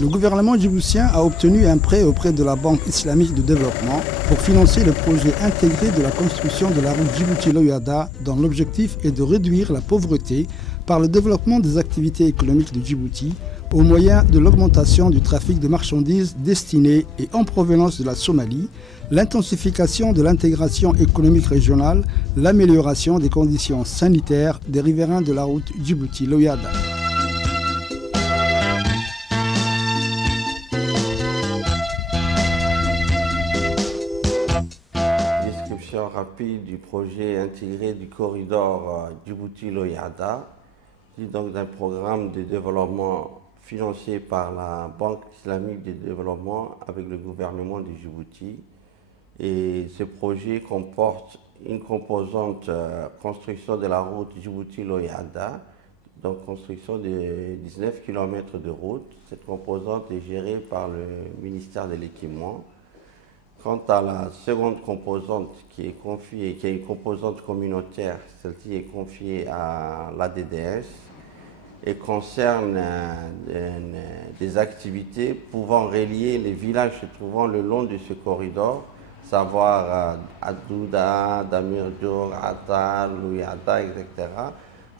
Le gouvernement djiboutien a obtenu un prêt auprès de la Banque islamique de développement pour financer le projet intégré de la construction de la route Djibouti-Loyada, dont l'objectif est de réduire la pauvreté par le développement des activités économiques de Djibouti au moyen de l'augmentation du trafic de marchandises destinées et en provenance de la Somalie, l'intensification de l'intégration économique régionale, l'amélioration des conditions sanitaires des riverains de la route Djibouti-Loyada. Rapide du projet intégré du corridor Djibouti-Loyada, donc d'un programme de développement financé par la Banque islamique de développement avec le gouvernement de Djibouti. Et ce projet comporte une composante construction de la route Djibouti-Loyada, donc construction de 19 km de route. Cette composante est gérée par le ministère de l'Équipement. Quant à la seconde composante qui est une composante communautaire, celle-ci est confiée à l'ADDS et concerne des activités pouvant relier les villages se trouvant le long de ce corridor, savoir Adouda, Damirdour, Atal, Louyada, etc.,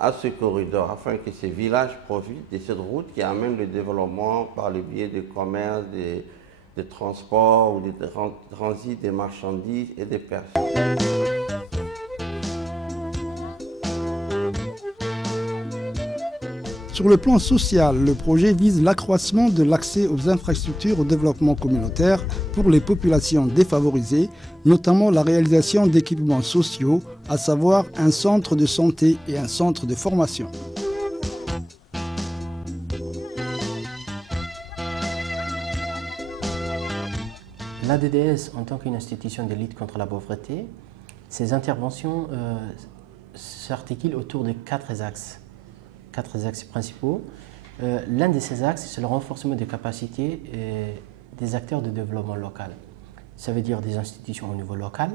à ce corridor, afin que ces villages profitent de cette route qui amène le développement par le biais du commerce, de transport ou de transit des marchandises et des personnes. Sur le plan social, le projet vise l'accroissement de l'accès aux infrastructures au développement communautaire pour les populations défavorisées, notamment la réalisation d'équipements sociaux, à savoir un centre de santé et un centre de formation. L'ADDS, en tant qu'une institution de lutte contre la pauvreté, ses interventions s'articulent autour de quatre axes principaux. L'un de ces axes, c'est le renforcement des capacités des acteurs de développement local. Ça veut dire des institutions au niveau local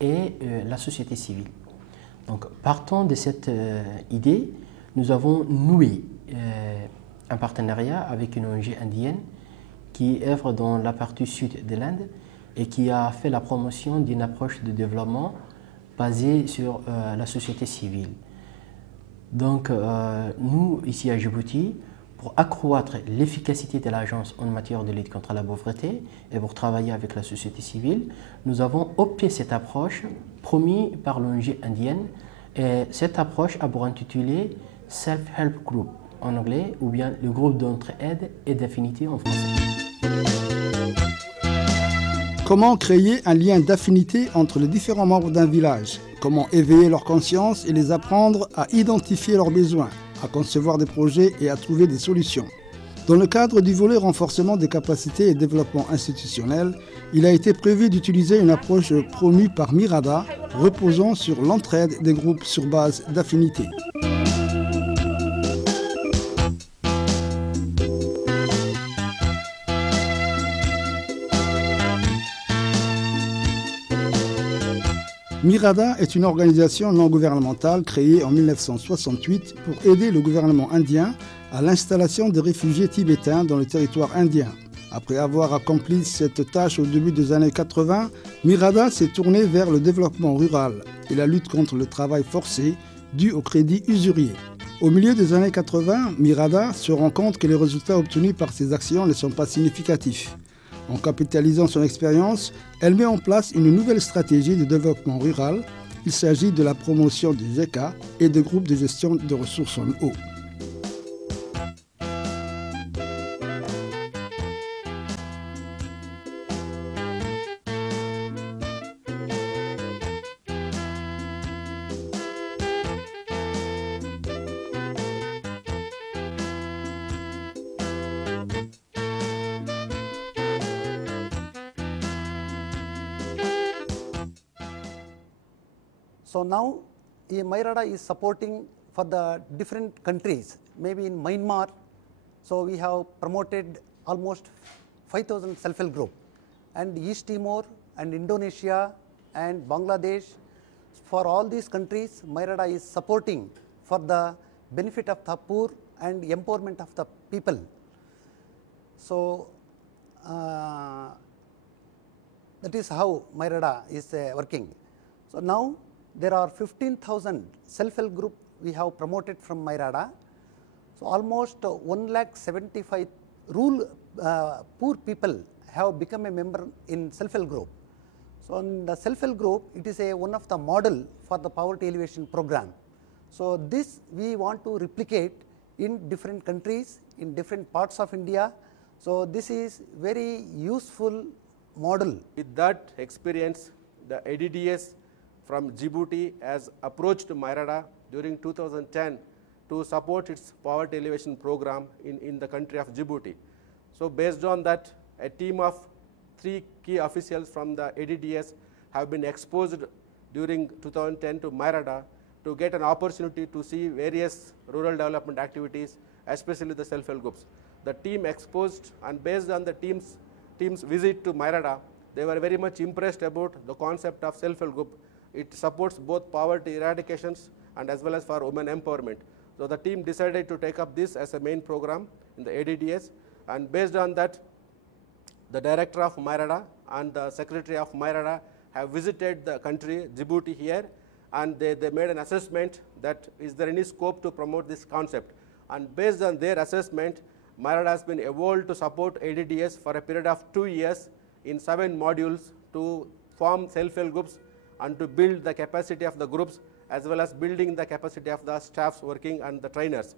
et la société civile. Donc, partant de cette idée, nous avons noué un partenariat avec une ONG indienne qui œuvre dans la partie sud de l'Inde et qui a fait la promotion d'une approche de développement basée sur la société civile. Donc, nous, ici à Djibouti, pour accroître l'efficacité de l'agence en matière de lutte contre la pauvreté et pour travailler avec la société civile, nous avons opté cette approche promise par l'ONG indienne. Et cette approche a pour intitulé Self-Help Group en anglais ou bien le groupe d'entraide et d'affinité en français. Comment créer un lien d'affinité entre les différents membres d'un village? Comment éveiller leur conscience et les apprendre à identifier leurs besoins, à concevoir des projets et à trouver des solutions? Dans le cadre du volet renforcement des capacités et développement institutionnel, il a été prévu d'utiliser une approche promue par Mirada, reposant sur l'entraide des groupes sur base d'affinité. Mirada est une organisation non gouvernementale créée en 1968 pour aider le gouvernement indien à l'installation des réfugiés tibétains dans le territoire indien. Après avoir accompli cette tâche au début des années 80, Mirada s'est tourné vers le développement rural et la lutte contre le travail forcé dû au crédit usurier. Au milieu des années 80, Mirada se rend compte que les résultats obtenus par ses actions ne sont pas significatifs. En capitalisant son expérience, elle met en place une nouvelle stratégie de développement rural. Il s'agit de la promotion du GECA et de groupes de gestion de ressources en eau. So now Mirada is supporting for the different countries, maybe in Myanmar. So we have promoted almost 5,000 self-help group, and East Timor and Indonesia and Bangladesh for all these countries, MyRADA is supporting for the benefit of the poor and empowerment of the people. So that is how MyRADA is working. So now there are 15,000 self-help group we have promoted from MyRADA. So almost 1,75,000 rural poor people have become a member in self-help group. So in the self-help group, it is one of the model for the poverty alleviation program. So this we want to replicate in different countries, in different parts of India. So this is very useful model. With that experience, the ADDS from Djibouti has approached MyRADA during 2010 to support its poverty alleviation program in the country of Djibouti. So based on that, a team of 3 key officials from the ADDS have been exposed during 2010 to MyRADA to get an opportunity to see various rural development activities, especially the self-help groups. The team exposed, and based on the team's visit to MyRADA, they were very much impressed about the concept of self-help group. It supports both poverty eradications and as well as for women empowerment. So the team decided to take up this as a main program in the ADDS, and based on that, the director of MyRADA and the secretary of MyRADA have visited the country, Djibouti here, and they made an assessment that is there any scope to promote this concept. And based on their assessment, MyRADA has been evolved to support ADDS for a period of 2 years in 7 modules to form self-help groups and to build the capacity of the groups as well as building the capacity of the staffs working and the trainers.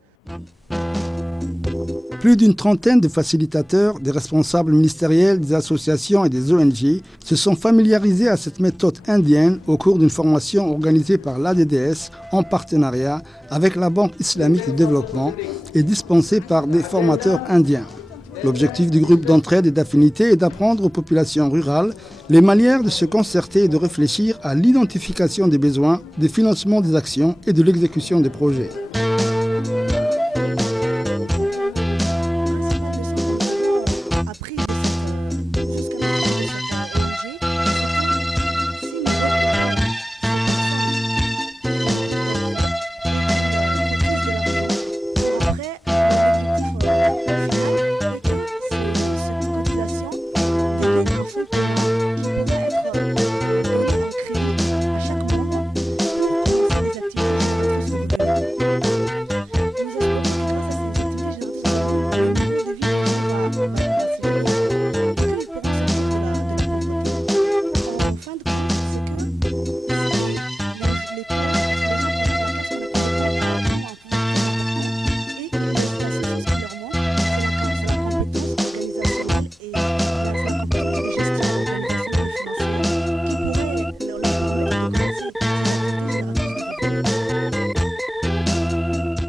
Plus d'une trentaine de facilitateurs, des responsables ministériels, des associations et des ONG se sont familiarisés à cette méthode indienne au cours d'une formation organisée par l'ADDS en partenariat avec la Banque islamique de développement et dispensée par des formateurs indiens. L'objectif du groupe d'entraide et d'affinité est d'apprendre aux populations rurales les manières de se concerter et de réfléchir à l'identification des besoins, des financements des actions et de l'exécution des projets.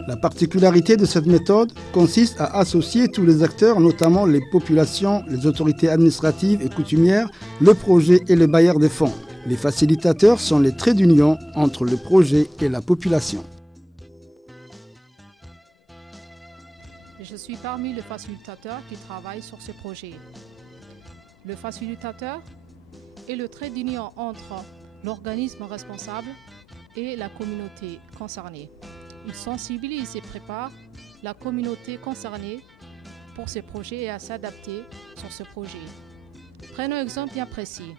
La particularité de cette méthode consiste à associer tous les acteurs, notamment les populations, les autorités administratives et coutumières, le projet et les bailleurs des fonds. Les facilitateurs sont les traits d'union entre le projet et la population. Je suis parmi les facilitateurs qui travaillent sur ce projet. Le facilitateur est le trait d'union entre l'organisme responsable et la communauté concernée. Il sensibilise et prépare la communauté concernée pour ce projet et à s'adapter sur ce projet. Prenons un exemple bien précis.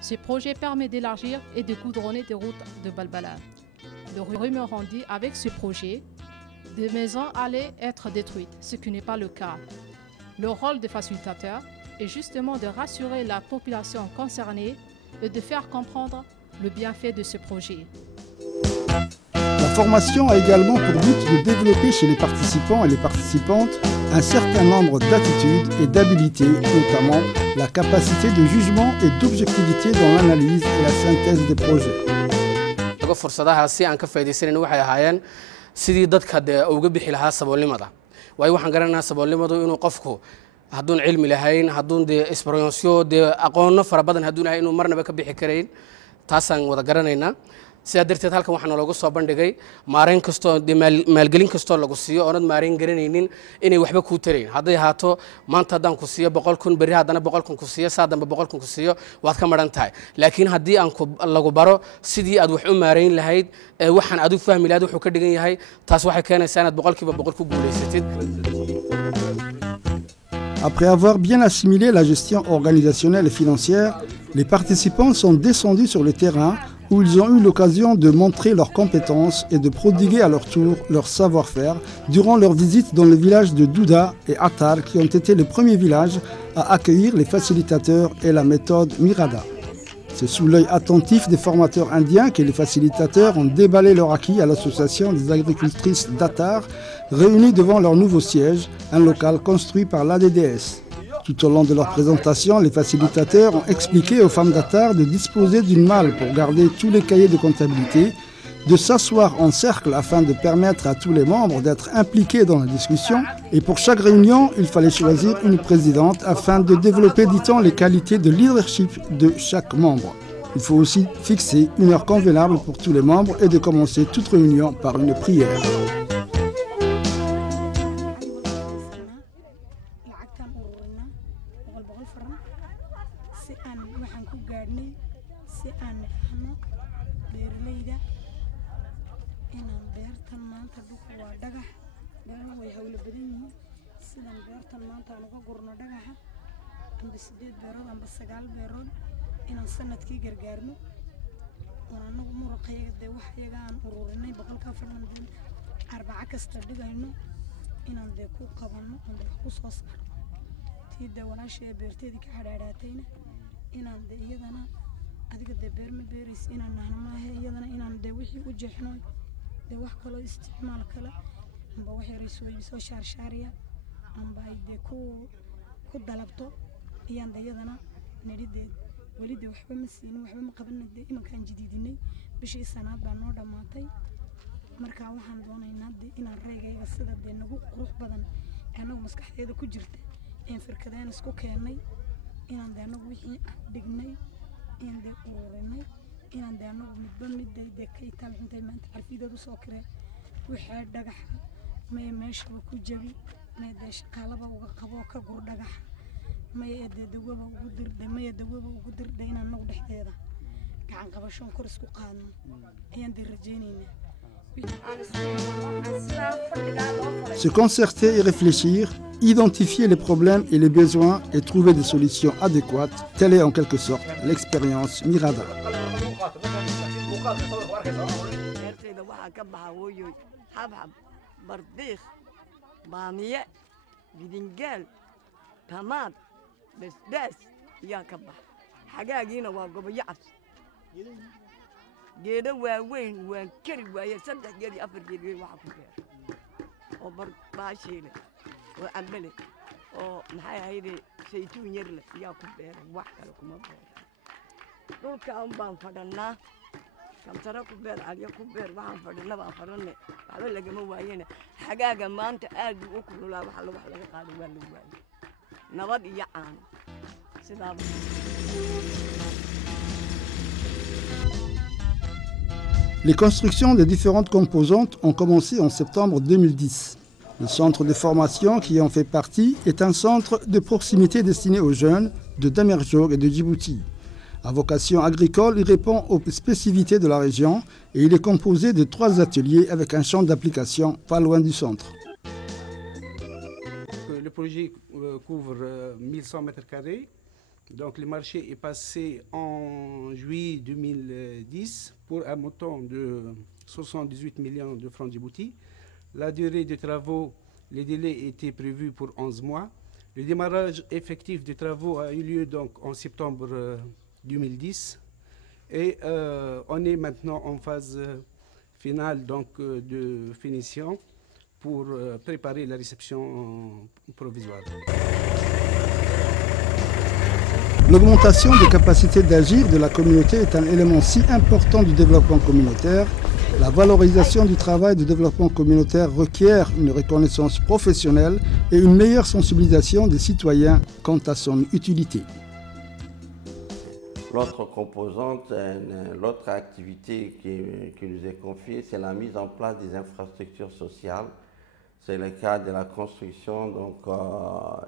Ce projet permet d'élargir et de goudronner des routes de Balbala. Le rumeur ont dit avec ce projet, des maisons allaient être détruites, ce qui n'est pas le cas. Le rôle des facilitateurs est justement de rassurer la population concernée et de faire comprendre le bienfait de ce projet. La formation a également pour but de développer chez les participants et les participantes un certain nombre d'attitudes et d'habilités, notamment la capacité de jugement et d'objectivité dans l'analyse et la synthèse des projets. fursadahaasi aan ka faa'iideysanayna waxay ahaayeen sidii dadka uga bixi lahaa saboolnimada waayo waxaan garanaynaa saboolnimadu inuu qofku hadduun cilmi lahayn hadduun experience aqoonno fara badan hadduun lahayn inuu marnaba ka bixi karayn taasaan wada garanaynaa sidaa darteed halkan waxaa naloogu soo bandhigay maarayn kastoo maalgelin kastoo lagu siiyo oonad maarayn garanaynin inay waxba kuu tarayn hadday ahaato maanta haddaan ku siiyo 100,000 berri haddana 100,000 ku siiyo saa dambe 100,000 ku siiyo waad ka maran tahay laakiin haddii aan lagu baro sidii aad wax u maarayn lahayd waxaan aad u fahmi lahayd wuxuu ka dhigan yahay taas waxay keenaysaa inaad 100% ku guulaysatid. Après avoir bien assimilé la gestion organisationnelle et financière, les participants sont descendus sur le terrain où ils ont eu l'occasion de montrer leurs compétences et de prodiguer à leur tour leur savoir-faire durant leur visite dans le village de Douda et Atar qui ont été les premiers villages à accueillir les facilitateurs et la méthode Mirada. C'est sous l'œil attentif des formateurs indiens que les facilitateurs ont déballé leur acquis à l'association des agricultrices d'Atar, réunies devant leur nouveau siège, un local construit par l'ADDS. Tout au long de leur présentation, les facilitateurs ont expliqué aux femmes d'Atar de disposer d'une malle pour garder tous les cahiers de comptabilité, de s'asseoir en cercle afin de permettre à tous les membres d'être impliqués dans la discussion. Et pour chaque réunion, il fallait choisir une présidente afin de développer, dit-on, les qualités de leadership de chaque membre. Il faut aussi fixer une heure convenable pour tous les membres et de commencer toute réunion par une prière. Se concerter et réfléchir, identifier les problèmes et les besoins et trouver des solutions adéquates, telle est en quelque sorte l'expérience Mirada. geedo waaweyn waan kari waayay 3 geed iyo 4 geed waxa ku beer oo baashiile oo ambale oo maxay ahayd saytuun yar la yaa ku beer wax kale kuma beer dhulka aan baan fadhanaa kamtara ku beer aliya ku beer waxaan fadhinaa baan fadhanay waxba lagama waayeen xagaaga maanta aad u kululaa waxa laga qaaday waa lagu waayay nabad iyo caan sidaa Les constructions des différentes composantes ont commencé en septembre 2010. Le centre de formation qui en fait partie est un centre de proximité destiné aux jeunes de Damerjog et de Djibouti. À vocation agricole, il répond aux spécificités de la région et il est composé de 3 ateliers avec un champ d'application pas loin du centre. Le projet couvre 1100 mètres carrés. Donc le marché est passé en juillet 2010 pour un montant de 78 millions de francs Djibouti. La durée des travaux, les délais étaient prévus pour 11 mois. Le démarrage effectif des travaux a eu lieu donc en septembre 2010 et on est maintenant en phase finale donc, de finition pour préparer la réception provisoire. L'augmentation des capacités d'agir de la communauté est un élément si important du développement communautaire. La valorisation du travail de développement communautaire requiert une reconnaissance professionnelle et une meilleure sensibilisation des citoyens quant à son utilité. L'autre composante, l'autre activité qui nous est confiée, c'est la mise en place des infrastructures sociales. C'est le cas de la construction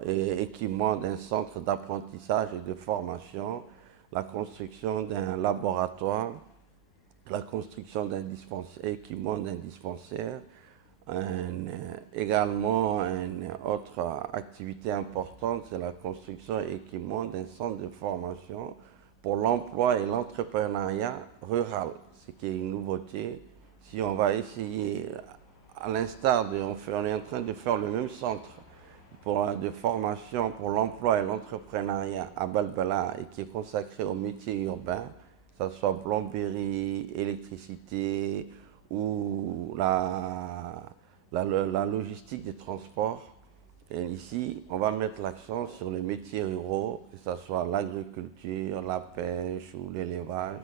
et équipement d'un centre d'apprentissage et de formation, la construction d'un laboratoire, la construction d'un équipement d'un dispensaire. Également, une autre activité importante, c'est la construction et équipement d'un centre de formation pour l'emploi et l'entrepreneuriat rural, ce qui est une nouveauté. Si on va essayer, à l'instar on est en train de faire le même centre de formation pour l'emploi et l'entrepreneuriat à Balbala et qui est consacré aux métiers urbains, que ce soit plomberie, électricité ou la logistique des transports. Et ici, on va mettre l'accent sur les métiers ruraux, que ce soit l'agriculture, la pêche ou l'élevage.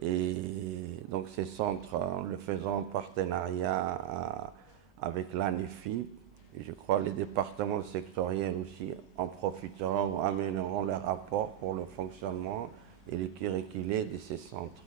Et donc ces centres, en le faisant en partenariat avec l'ANEFIP, et je crois que les départements sectoriels aussi en profiteront ou amèneront leur apport pour le fonctionnement et le curriculum de ces centres.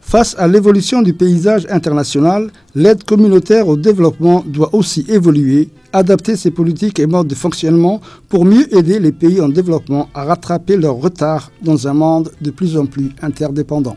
Face à l'évolution du paysage international, l'aide communautaire au développement doit aussi évoluer, adapter ses politiques et modes de fonctionnement pour mieux aider les pays en développement à rattraper leur retard dans un monde de plus en plus interdépendant.